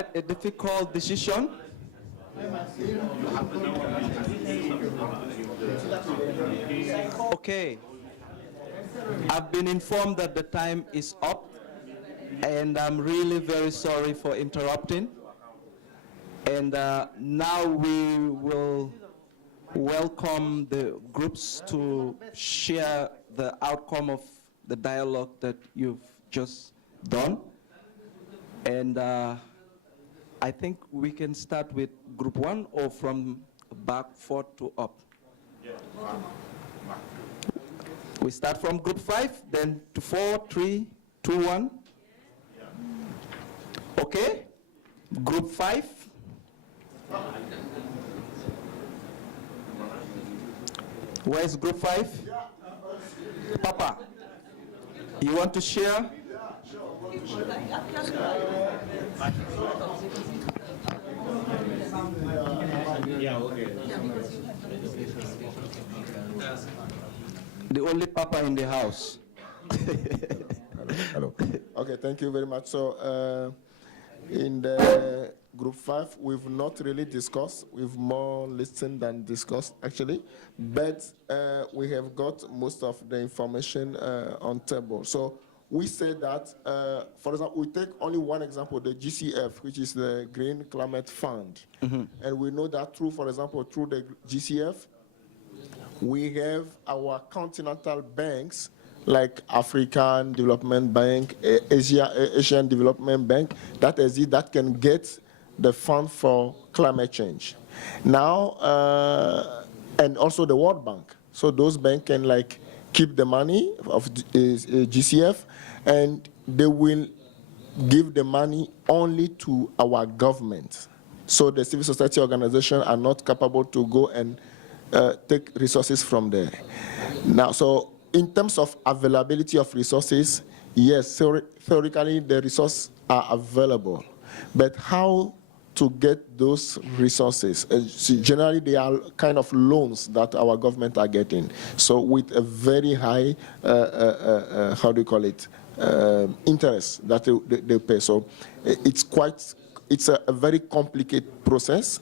quite a difficult decision. Okay, I've been informed that the time is up, and I'm really very sorry for interrupting. And now we will welcome the groups to share the outcome of the dialogue that you've just done. And I think we can start with group 1 or from back 4 to up. We start from group 5, then to 4, 3, 2, 1. Okay? Group 5. Where's group 5? Papa, you want to share? The only papa in the house. Hello. Okay, thank you very much. So in the group 5, we've not really discussed. We've more listened than discussed, actually. But we have got most of the information on table. So we say that, for example, we take only one example, the GCF, which is the Green Climate Fund. Mm-hmm. And we know that through, for example, through the GCF, we have our continental banks like African Development Bank, Asian Development Bank, that can get the fund for climate change. Now, and also the World Bank. So those banks can like keep the money of GCF, and they will give the money only to our government. So the civil society organizations are not capable to go and take resources from there. Now, so in terms of availability of resources, yes, theoretically the resources are available, but how to get those resources? Generally, they are kind of loans that our government are getting. So with a very high, how do you call it, interest that they pay. So it's a very complicated process.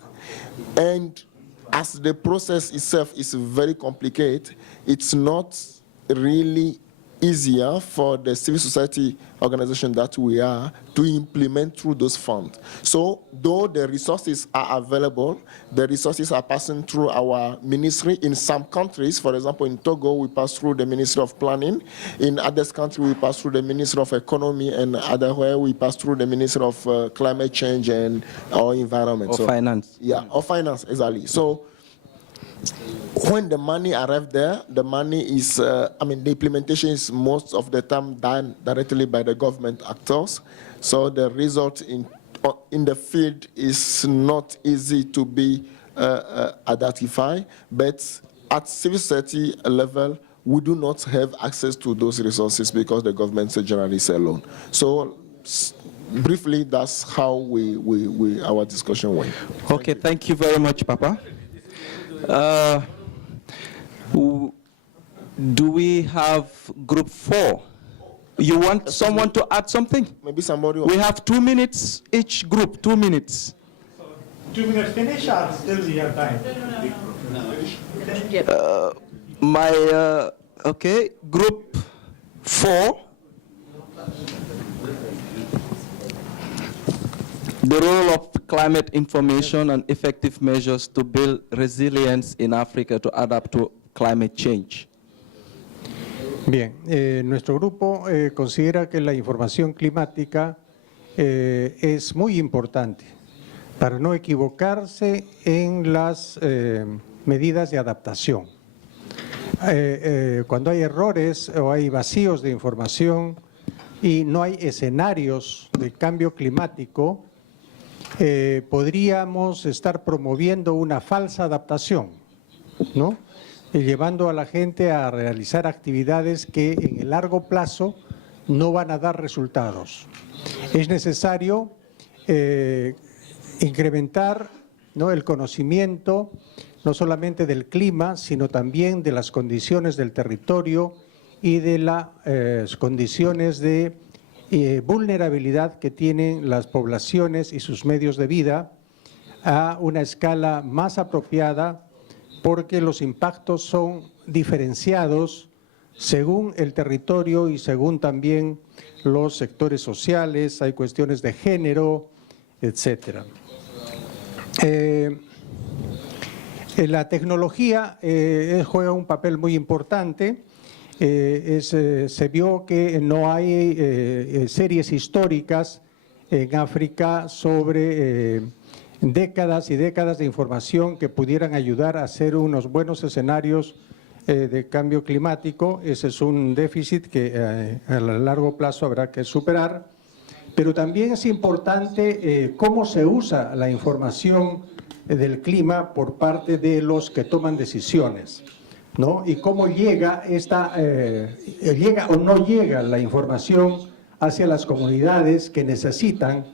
And as the process itself is very complicated, it's not really easier for the civil society organization that we are to implement through those funds. So though the resources are available, the resources are passing through our ministry. In some countries, for example, in Togo, we pass through the Ministry of Planning. In other countries, we pass through the Ministry of Economy, and otherwise we pass through the Ministry of Climate Change or Environment. Or Finance. Yeah, or Finance, exactly. So when the money arrives there, the money is, the implementation is most of the time done directly by the government actors. So the result in the field is not easy to be identified, but at civil society level, we do not have access to those resources because the government generally is alone. So briefly, that's how our discussion went. Okay, thank you very much, Papa. Do we have group 4? You want someone to add something? Maybe somebody. We have 2 minutes each group, 2 minutes. 2 minutes finish or still we have time? Okay, group 4. The role of climate information and effective measures to build resilience in Africa to adapt to climate change. Bien, nuestro grupo considera que la información climática es muy importante para no equivocarse en las medidas de adaptación. Cuando hay errores o hay vacíos de información y no hay escenarios de cambio climático, podríamos estar promoviendo una falsa adaptación, ¿no? Llevando a la gente a realizar actividades que en el largo plazo no van a dar resultados. Es necesario incrementar, ¿no?, el conocimiento no solamente del clima, sino también de las condiciones del territorio y de las condiciones de vulnerabilidad que tienen las poblaciones y sus medios de vida a una escala más apropiada, porque los impactos son diferenciados según el territorio y según también los sectores sociales, hay cuestiones de género, etcétera. La tecnología juega un papel muy importante. Se vio que no hay series históricas en África sobre décadas y décadas de información que pudieran ayudar a hacer unos buenos escenarios de cambio climático. Ese es un déficit que a largo plazo habrá que superar. Pero también es importante cómo se usa la información del clima por parte de los que toman decisiones, ¿no? Y cómo llega o no llega la información hacia las comunidades que necesitan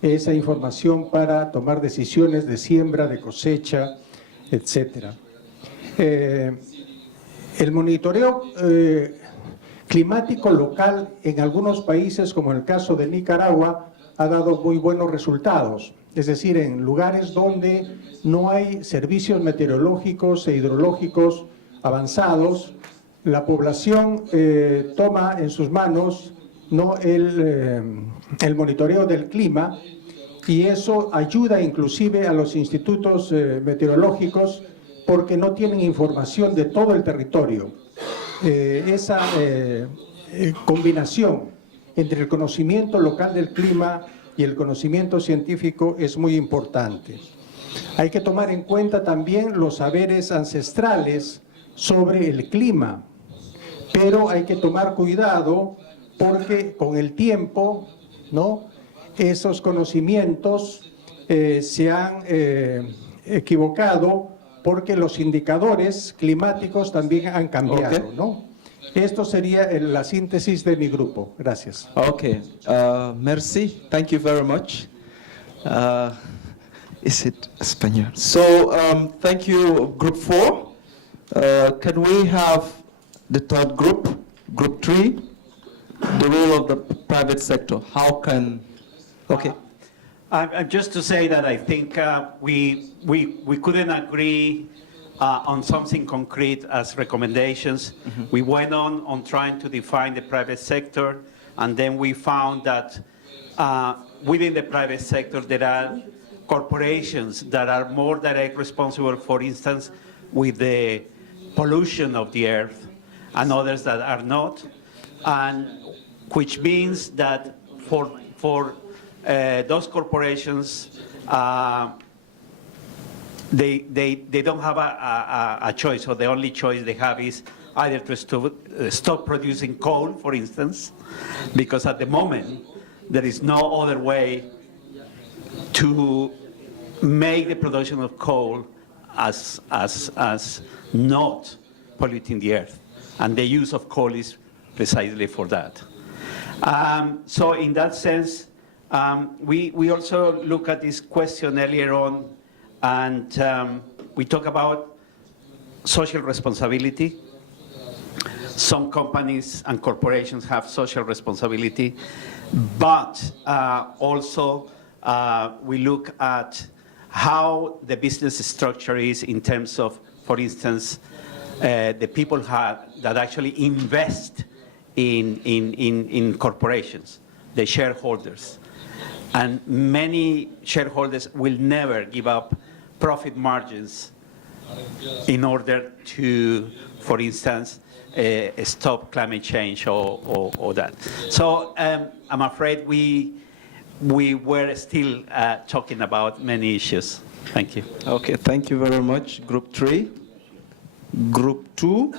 esa información para tomar decisiones de siembra, de cosecha, etcétera. El monitoreo climático local en algunos países, como en el caso de Nicaragua, ha dado muy buenos resultados. Es decir, en lugares donde no hay servicios meteorológicos e hidrológicos avanzados, la población toma en sus manos, ¿no?, el monitoreo del clima, y eso ayuda inclusive a los institutos meteorológicos porque no tienen información de todo el territorio. Esa combinación entre el conocimiento local del clima y el conocimiento científico es muy importante. Hay que tomar en cuenta también los saberes ancestrales sobre el clima, pero hay que tomar cuidado porque con el tiempo, ¿no?, esos conocimientos se han equivocado porque los indicadores climáticos también han cambiado, ¿no? Esto sería la síntesis de mi grupo. Gracias. Okay, merci. Thank you very much. Is it Spanish? So, thank you, Group 4. Can we have the third group, Group 3, the role of the private sector? How can, okay. Just to say that I think we couldn't agree on something concrete as recommendations. Mm-hmm. We went on trying to define the private sector, and then we found that within the private sector there are corporations that are more direct responsible, for instance, with the pollution of the earth, and others that are not, and which means that for those corporations, they don't have a choice, or the only choice they have is either to stop producing coal, for instance, because at the moment there is no other way to make the production of coal as not polluting the earth, and the use of coal is precisely for that. So in that sense, we also look at this question earlier on, and we talk about social responsibility. Some companies and corporations have social responsibility, but also we look at how the business structure is in terms of, for instance, the people that actually invest in corporations, the shareholders. And many shareholders will never give up profit margins in order to, for instance, stop climate change or that. So I'm afraid we were still talking about many issues. Thank you. Okay, thank you very much. Group 3. Group 2.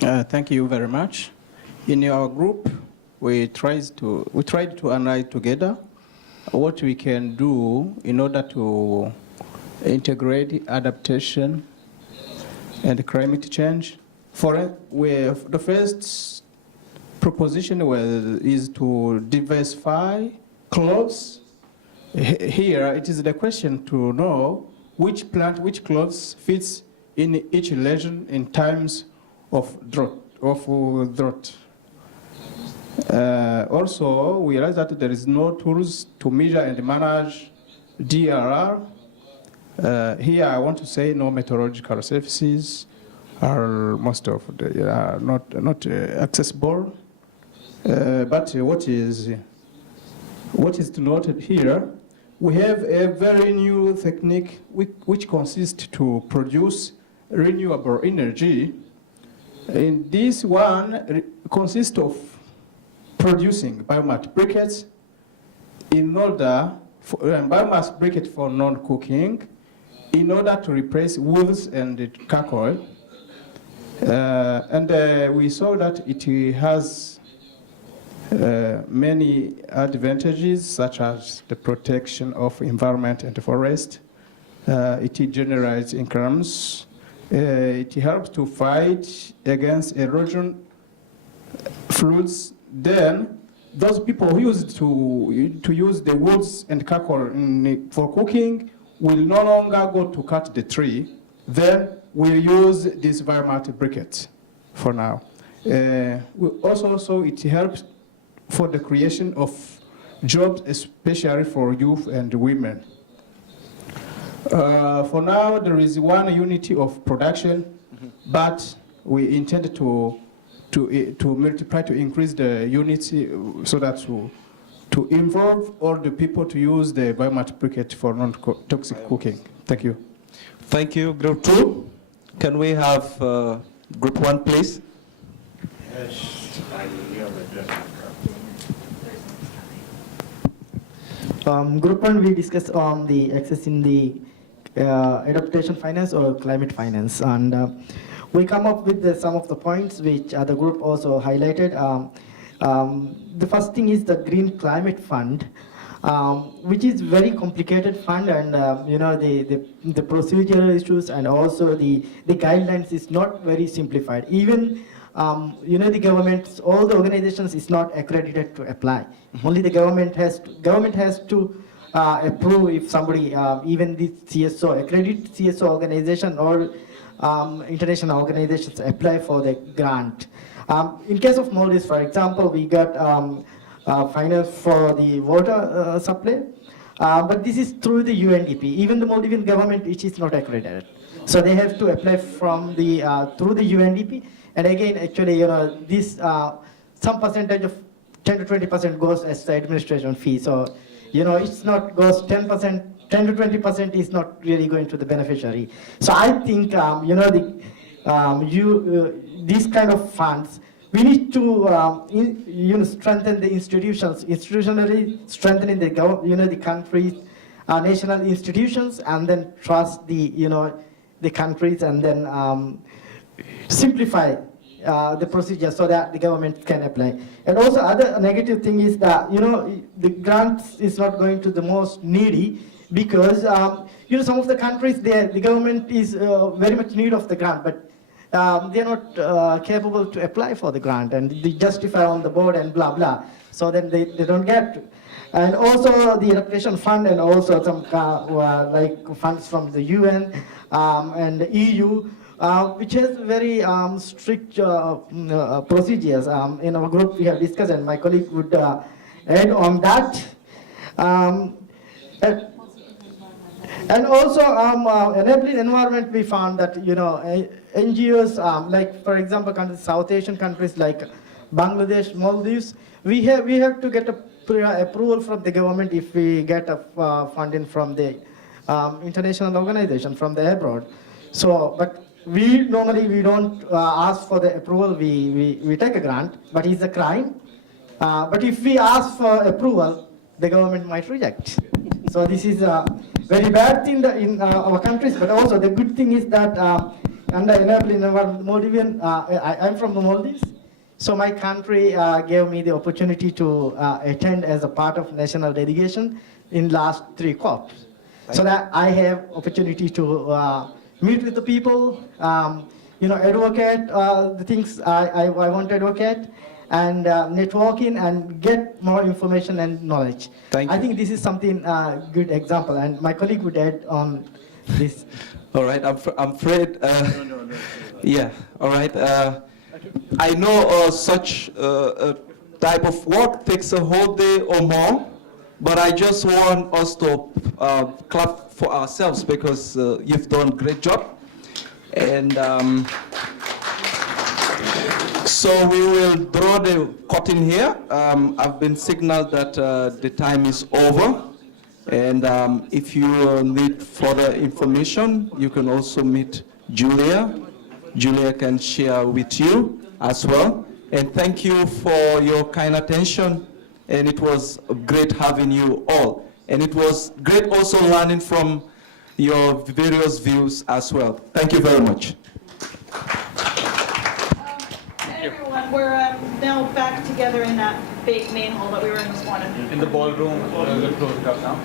Thank you very much. In our group, we tried to analyze together what we can do in order to integrate adaptation and climate change. The first proposition is to diversify clothes. Here, it is the question to know which plant, which clothes fits in each region in times of drought. Also, we realize that there is no tools to measure and manage DRR. Here, I want to say no meteorological services are most of the are not accessible. But what is to note here, we have a very new technique which consists to produce renewable energy. And this one consists of producing biomass briquettes in order for biomass briquette for non-cooking in order to replace woods and charcoal. We saw that it has many advantages, such as the protection of environment and forest. It generates incomes. It helps to fight against erosion, floods. Then, those who used to use the woods and charcoal for cooking will no longer go to cut the tree. Then we'll use this biomass briquette for now. Also, it helps for the creation of jobs, especially for youth and women. For now, there is one unity of production, but we intend to multiply, to increase the unity so that to involve all the people to use the biomass briquette for non-toxic cooking. Thank you. Thank you, Group 2. Can we have Group 1, please? Group 1, we discussed on the access in the adaptation finance or climate finance, and we come up with some of the points which the group also highlighted. The first thing is the Green Climate Fund, which is very complicated fund, and the procedural issues and also the guidelines is not very simplified. Even the government, all the organizations is not accredited to apply. Only the government has to approve if somebody, even the CSO, accredited CSO organization or international organizations apply for the grant. In case of Maldives, for example, we got finance for the water supply, but this is through the UNDP. Even the Maldivian government, which is not accredited, so they have to apply from the through the UNDP. And again, actually, this some percentage of 10 to 20% goes as the administration fee. So, it's not goes 10%. 10 to 20% is not really going to the beneficiary. So I think, these kind of funds, we need to strengthen the institutions, institutionally strengthening the countries, national institutions, and then trust the countries, and then simplify the procedure so that the government can apply. And also, other negative thing is that the grants is not going to the most needy, because some of the countries the government is very much need of the grant, but they're not capable to apply for the grant, and they justify on the board and blah blah. So then they don't get to. And also the adaptation fund, and also some like funds from the UN and the EU, which has very strict procedures. In our group we have discussed, and my colleague would add on that. And also, enabling environment, we found that, NGOs, like, for example, South Asian countries like Bangladesh, Maldives, we have to get a approval from the government if we get a funding from the international organization, from the abroad. So, but we don't ask for the approval, we take a grant, but it's a crime. But if we ask for approval, the government might reject. So this is a very bad thing in our countries, but also the good thing is that under enabling Maldivian, I'm from the Maldives, so my country gave me the opportunity to attend as a part of national delegation in last 3 COPs. So that I have opportunity to meet with the people, advocate the things I want to advocate, and networking and get more information and knowledge. Thank you. I think this is something good example, and my colleague would add on this. All right, I'm afraid. Yeah, all right. I know such type of work takes a whole day or more, but I just want us to clap for ourselves because you've done a great job. And so we will draw the curtain here. I've been signaled that the time is over. And if you need further information, you can also meet Julia. Julia can share with you as well. And thank you for your kind attention. And it was great having you all. And it was great also learning from your various views as well. Thank you very much. Everyone, we're now back together in that big main hall that we were in this morning. In the ballroom, we'll close it up now.